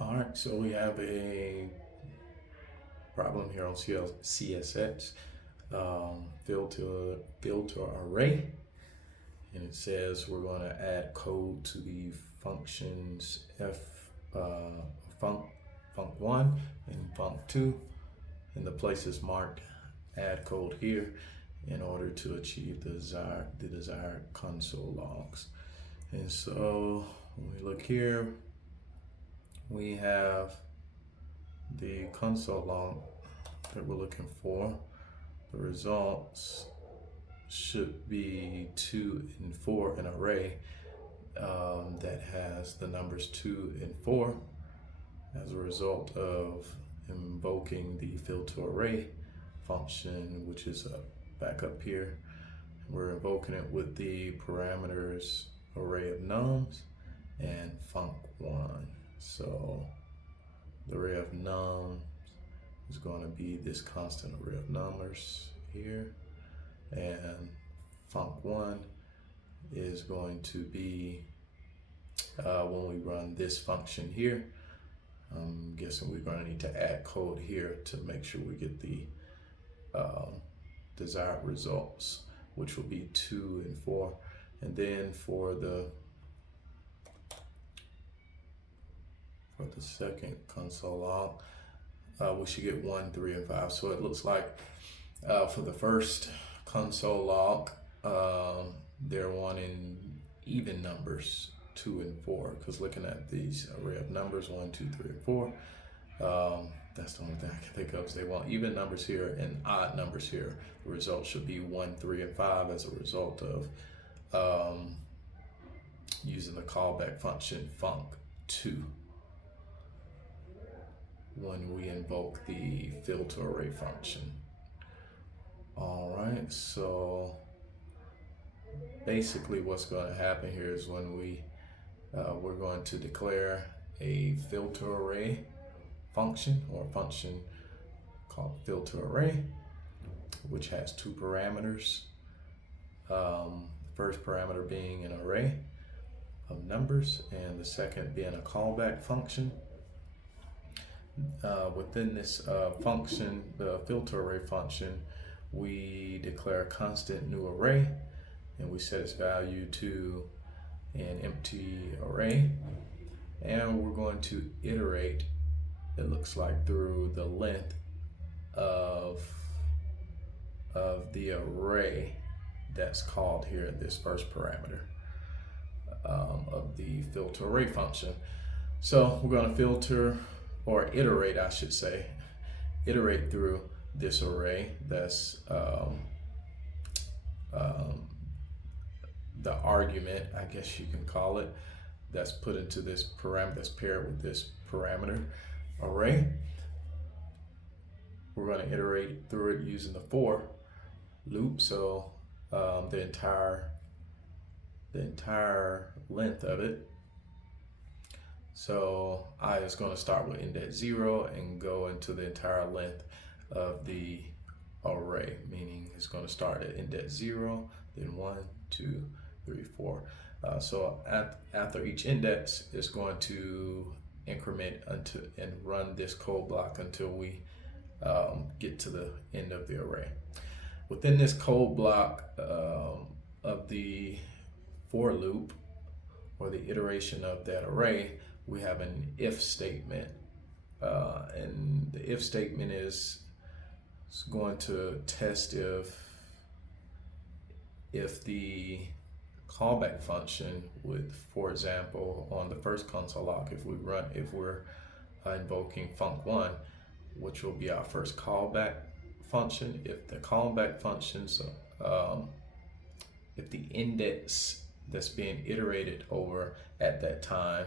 All right, so we have a problem here on CSX, filter array, and it says we're going to add code to the functions func func1 and func2, and the place is marked add code here in order to achieve the desired console logs. And so when we look here, we have the console log that we're looking for. The results should be 2 and 4, an array that has the numbers 2 and 4 as a result of invoking the filter array function, which is back up here. We're invoking it with the parameters array of nums and func1. So the array of nums is going to be this constant array of numbers here, and func1 is going to be when we run this function here. I'm guessing we're going to need to add code here to make sure we get the desired results, which will be 2 and 4. And then for the second console log, we should get 1, 3, and 5. So it looks like for the first console log, they're wanting even numbers, 2 and 4, because looking at these array of numbers, 1, 2, 3, and 4, that's the only thing I can think of is they want even numbers here and odd numbers here. The result should be 1, 3, and 5 as a result of using the callback function func2 when we invoke the filter array function. All right, so basically what's going to happen here is when we're going to declare a filter array function, or a function called filter array, which has 2 parameters. First parameter being an array of numbers, and the second being a callback function. Within this function, the filter array function, we declare a constant new array, and we set its value to an empty array, and we're going to iterate, it looks like, through the length of the array that's called here in this first parameter of the filter array function. So we're going to filter, or iterate, I should say, iterate through this array that's the argument, I guess you can call it, that's put into this parameter, that's paired with this parameter array. We're going to iterate through it using the for loop, so the entire length of it. So I is going to start with index 0 and go into the entire length of the array, meaning it's going to start at index 0, then 1, 2, 3, 4. So after each index, it's going to increment until and run this code block until we get to the end of the array. Within this code block of the for loop, or the iteration of that array, we have an if statement, and the if statement is going to test if the callback function would, for example, on the first console log, if we're invoking func1, which will be our first callback function, if the callback functions, if the index that's being iterated over at that time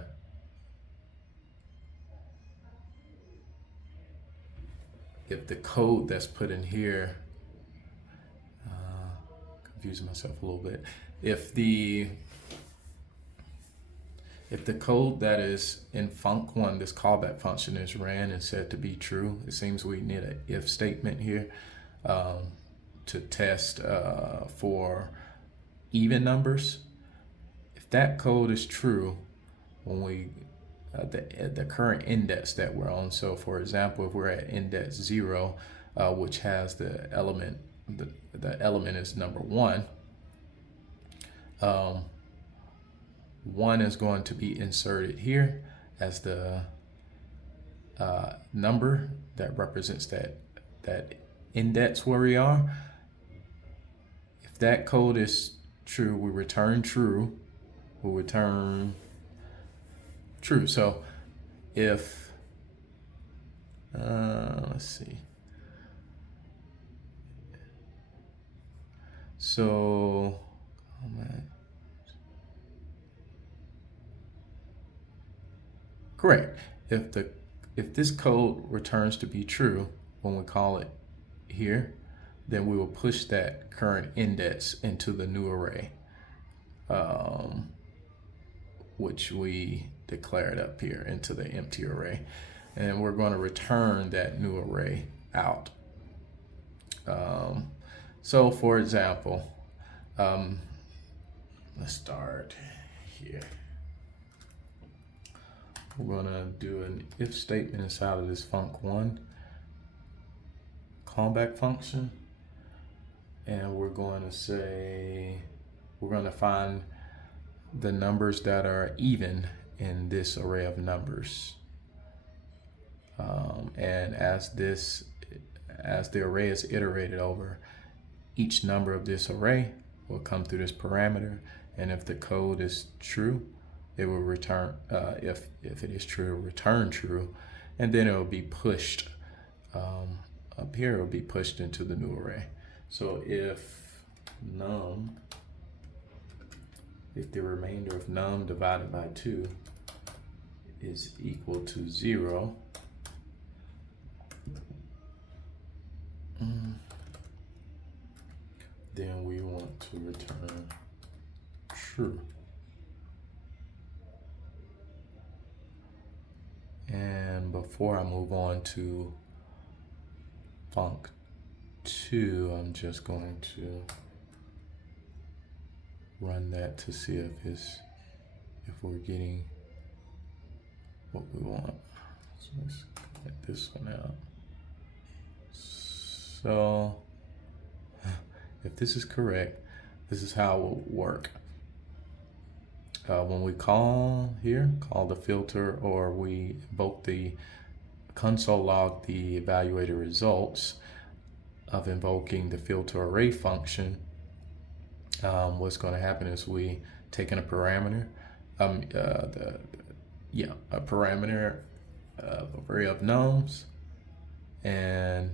if the code that's put in here, confusing myself a little bit, if the code that is in func1, this callback function, is ran and said to be true, it seems we need an if statement here to test for even numbers. If that code is true, when we the current index that we're on. So for example, if we're at index 0, which has the element, the element is number 1, 1 is going to be inserted here as the number that represents that index where we are. If that code is true, we return true. We'll return true. So if let's see. So correct. If this code returns to be true when we call it here, then we will push that current index into the new array, which we declared up here into the empty array. And we're going to return that new array out. So for example, let's start here. We're going to do an if statement inside of this func1 callback function. And we're going to say, we're going to find the numbers that are even in this array of numbers. And as the array is iterated over, each number of this array will come through this parameter. And if the code is true, it will return, if it is true, it will return true. And then it will be pushed, up here, it will be pushed into the new array. So if num, if the remainder of num divided by 2 is equal to 0, then we want to return true. And before I move on to func2, I'm just going to run that to see if we're getting what we want. So let's get this one out. So if this is correct, this is how it will work. When we call here, call the filter, or we invoke the console log the evaluated results of invoking the filter array function, what's going to happen is we take in a parameter, a parameter array of nums, and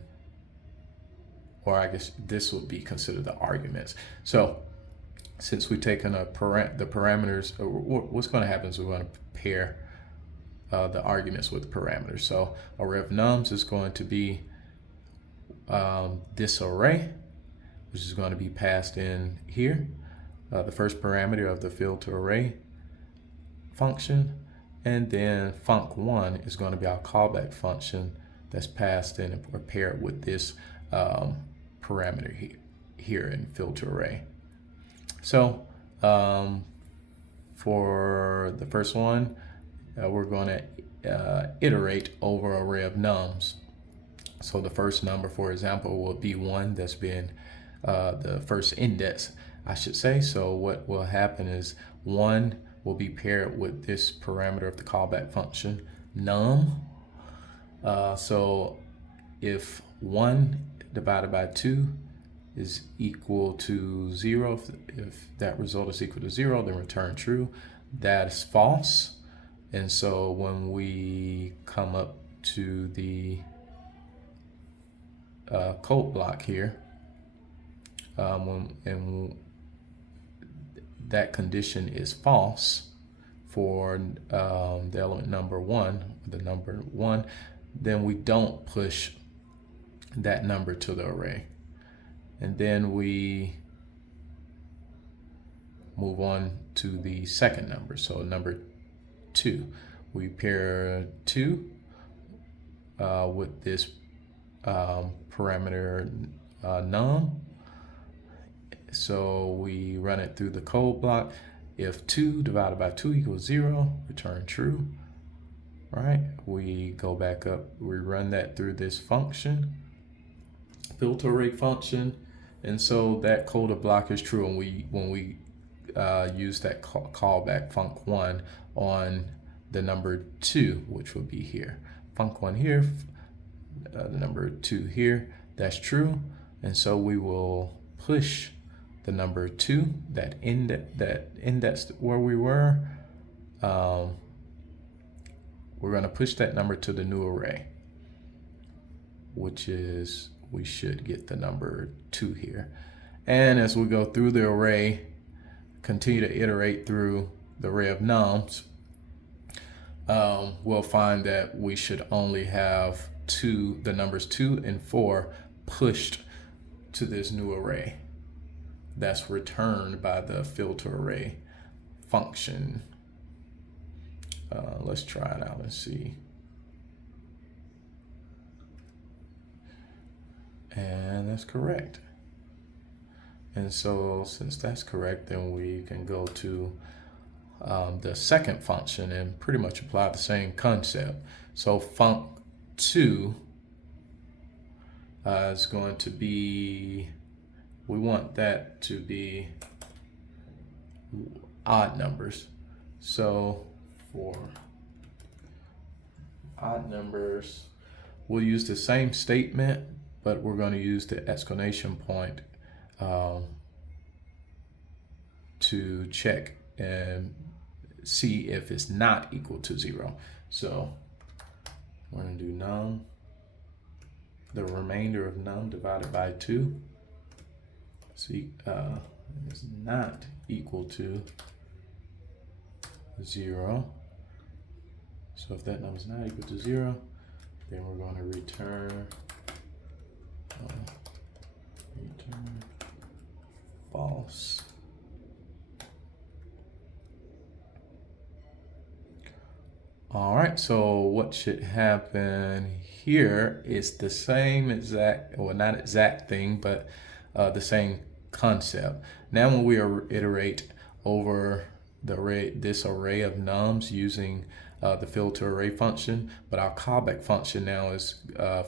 or I guess this would be considered the arguments. So since we've taken the parameters, what's going to happen is we're going to pair the arguments with the parameters. So array of nums is going to be this array, which is going to be passed in here, the first parameter of the filter array function, and then func1 is going to be our callback function that's passed in or paired with this parameter here in filter array. So for the first one, we're going to iterate over an array of nums. So the first number, for example, will be 1. That's been the first index, I should say. So what will happen is 1 will be paired with this parameter of the callback function, num. So if 1 divided by 2 is equal to 0, if that result is equal to 0, then return true. That is false. And so when we come up to the code block here, and that condition is false for the element number 1, the number 1, then we don't push that number to the array. And then we move on to the second number. So number 2, we pair 2 with this parameter num. So we run it through the code block. If 2 divided by 2 equals 0, return true. right? We go back up, we run that through this function, filter array function, and so that code of block is true. And when we use that callback func1 on the number 2, which would be here, func1 here, the number 2 here, that's true. And so we will push the number 2, that index where we were. We're going to push that number to the new array, which is, we should get the number 2 here. And as we go through the array, continue to iterate through the array of nums, we'll find that we should only have the numbers 2 and 4 pushed to this new array that's returned by the filter array function. Let's try it out and see. And that's correct. And so since that's correct, then we can go to the second function and pretty much apply the same concept. So func2 is going to be, we want that to be odd numbers. So for odd numbers, we'll use the same statement, but we're going to use the exclamation point to check and see if it's not equal to 0. So we're going to do num, the remainder of num divided by 2. See, is not equal to 0. So if that number is not equal to 0, then we're going to return false. All right, so what should happen here is the same exact, well, not exact thing, but the same concept. Now when we iterate over this array of nums using the filter array function, but our callback function now is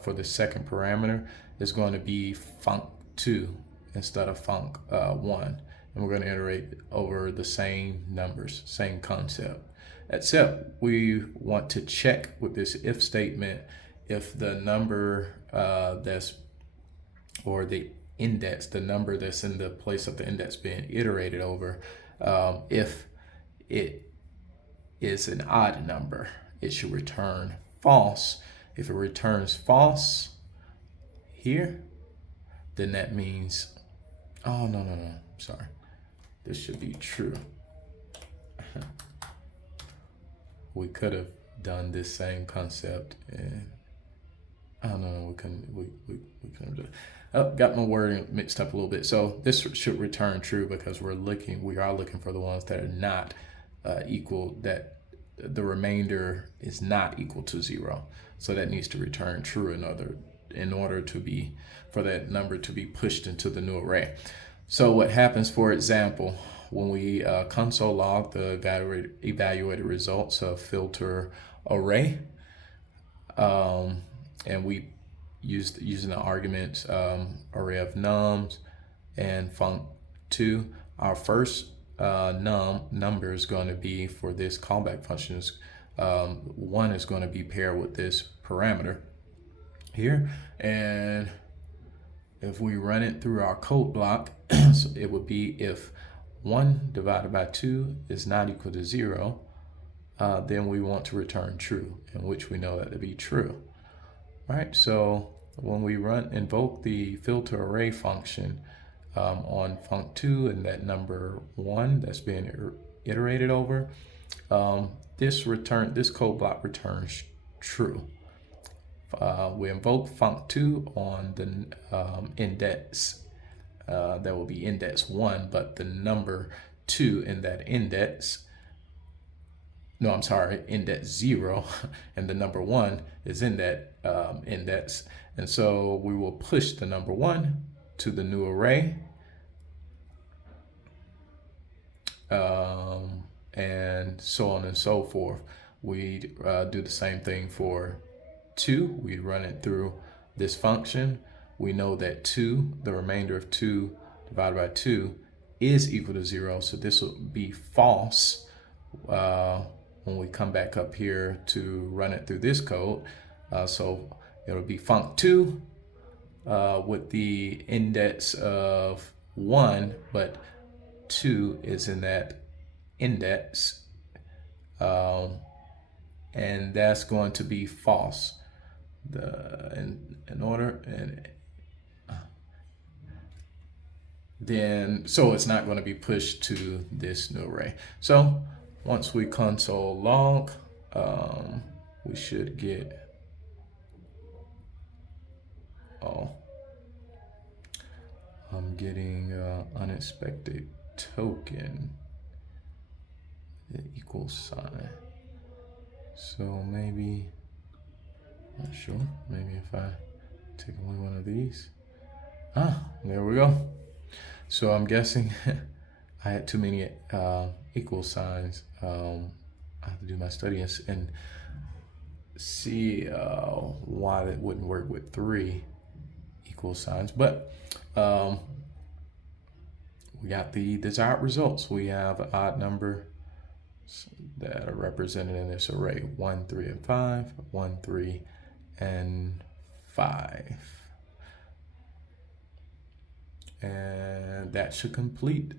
for the second parameter is going to be func2 instead of func1, and we're going to iterate over the same numbers, same concept, except we want to check with this if statement if the number or the index, the number that's in the place of the index being iterated over, if it is an odd number, it should return false. If it returns false here, then that means, oh, no, sorry. This should be true. We could have done this same concept and, oh, no, we couldn't do it. Oh, got my wording mixed up a little bit. So this should return true because we are looking for the ones that are not equal, that the remainder is not equal to 0. So that needs to return true in order to be, for that number to be pushed into the new array. So what happens, for example, when we console log the evaluated results of filter array, and we using the arguments array of nums and func2, our first number is going to be, for this callback function, 1 is going to be paired with this parameter here, and if we run it through our code block, so it would be if 1 divided by 2 is not equal to 0, then we want to return true, in which we know that to be true. Right, so when we invoke the filter array function on func2 and that number 1 that's being iterated over, this code block returns true. We invoke func2 on the index, that will be index 1, but the number 2 in that index, no, I'm sorry, index 0, and the number 1 is in that index. And so we will push the number 1 to the new array, and so on and so forth. we'd do the same thing for 2. We'd run it through this function. We know that 2, the remainder of 2 divided by 2 is equal to 0. So this will be false when we come back up here to run it through this code. So it'll be func2 with the index of 1, but 2 is in that index. And that's going to be false. In order, and then so it's not going to be pushed to this new array. So once we console log, we should get, oh, I'm getting unexpected token, the equal sign. So maybe, not sure, maybe if I take away one of these. There we go. So I'm guessing I had too many equal signs. I have to do my study and see why that wouldn't work with 3 equal signs. But we got the desired results. We have an odd number that are represented in this array: 1, 3, and 5, 1, 3, and 5. And that should complete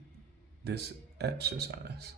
this exercise.